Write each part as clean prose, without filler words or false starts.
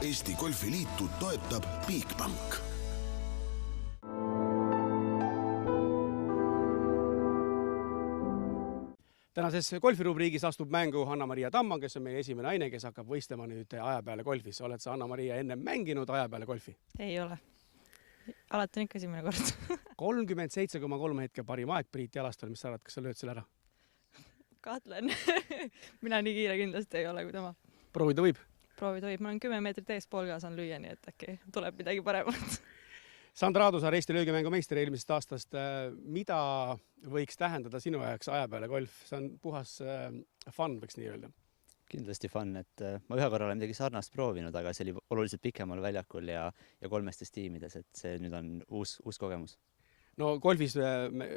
Eesti Golfiliitu toetab Bigbank. Tänases golfirubriigis astub mängu Anna-Maria Tammo, kes on meie esimene naine, kes hakkab võistlema nüüd aja peale golfis. Oled sa, Anna-Maria, enne mänginud aja peale golfi? Ei ole. Alati on ikka esimene kord. 37,3 hetke parim aeg Priit Jalastal. Mis sa arvad, kas sa lööd selle ära? Kahtlen. Mina nii kiire kindlasti ei ole kui tema. Proovida võib? Proovida võib. Ma olen 10 meetrit ees poolga saan lüüa, nii et äkki tuleb midagi paremat. Sander Aadusaar, Eesti löögimängu meister eelmisest aastast. Mida võiks tähendada sinu ajaks aja peale golf? See on puhas fun, võiks nii öelda. Kindlasti fun, et ma ühe korra olen midagi sarnast proovinud, aga see oli oluliselt pikemal väljakul ja 3 tiimides, et see nüüd on uus kogemus. No golfis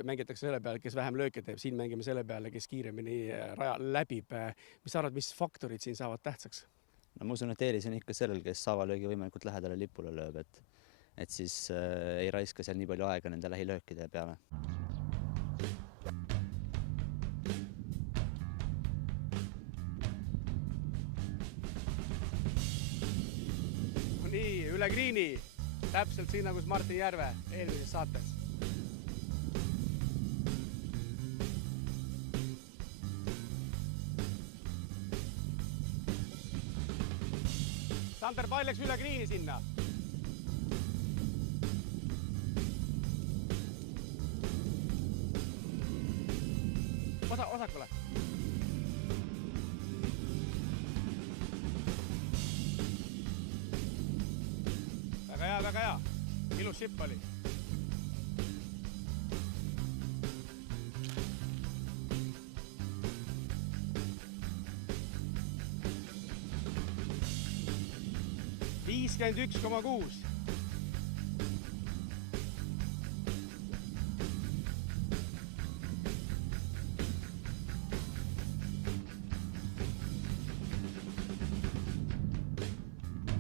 mängitakse selle peale, kes vähem lööke teeb. Siin mängime selle peale, kes kiiremini raja läbib. Mis sa arvad, mis faktorid siin saavad tähtsaks? No ma usun, et eelis on ikka sellel, kes saavalöögi võimalikult lähedale lipule lööb, et siis ei raiska seal nii palju aega nende lähilöökide peale. Nii, üle griini. Täpselt siin nagu Martin Järve eelmises saates. Sander pall läks üle griini sinna. Osakule. Väga hea. Ilus šipp oli. – 51,6.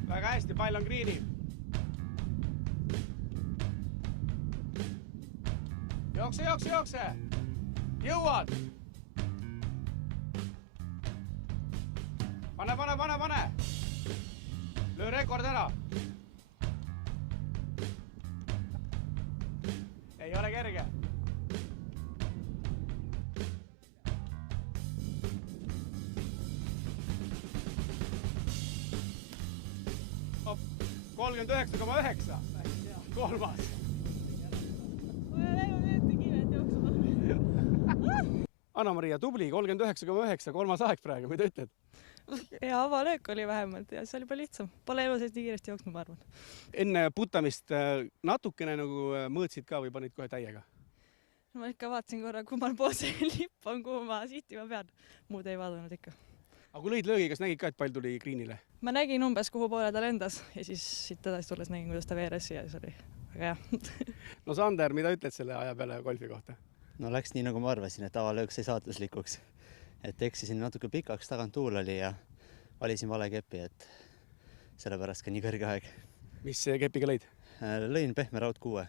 Väga hästi, pall on griini. Jookse. Jõuad. Pane. Löö rekord ära. Ei ole kerge. Op, 39,9. Kolmas. Anna-Maria, tubli, 39,9, kolmas aeg praegu, mida ütled? Ja avalöök oli vähemalt ja see oli palju lihtsam. Pole elu sees nii kiiresti jooksnud, ma arvan. Enne putamist natukene nagu mõõtsid ka või panid kohe täiega? Ma ikka vaatasin korra, kummal pool see lipp on, kuhu ma sihtima pean. Muud ei vaadanud ikka. Aga kui lõid löögi, kas nägid ka, et pall tuli griinile? Ma nägin umbes, kuhu poole ta lendas ja siis siit edasi tulles nägin, kuidas ta veeres ja see oli väga hea. No Sander, mida ütled selle aja peale golfi kohta? No läks nii, nagu ma arvasin, et avalöök sai saatuslikuks. Et eksisin natuke pikaks, tagant tuul oli ja valisin vale kepi, et sellepärast ka nii kõrge aeg. Mis kepiga lõid? Lõin pehme raud 6.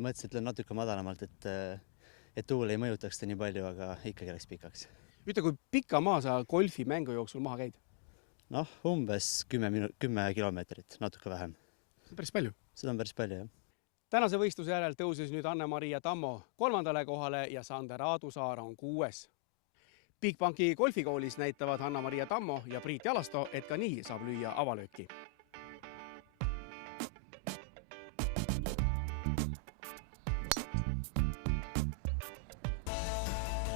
Mõtlesin, et lõin natuke madalamalt, et tuul ei mõjutaks ta nii palju, aga ikkagi läks pikaks. Ütle, kui pika maa sa golfi mängu jooksul maha käid? Noh, umbes 10 kilomeetrit, natuke vähem. See on päris palju. Seda on päris palju, jah. Tänase võistluse järel tõusis nüüd Anna-Maria Tammo 3. kohale ja Sander Aadusaar on 6. Bigbanki golfikoolis näitavad Anna-Maria Tammo ja Priit Jalasto, et ka nii saab lüüa avalööki.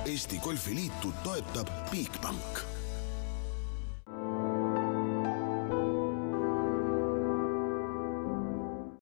Eesti Golfiliitu toetab Bigbank.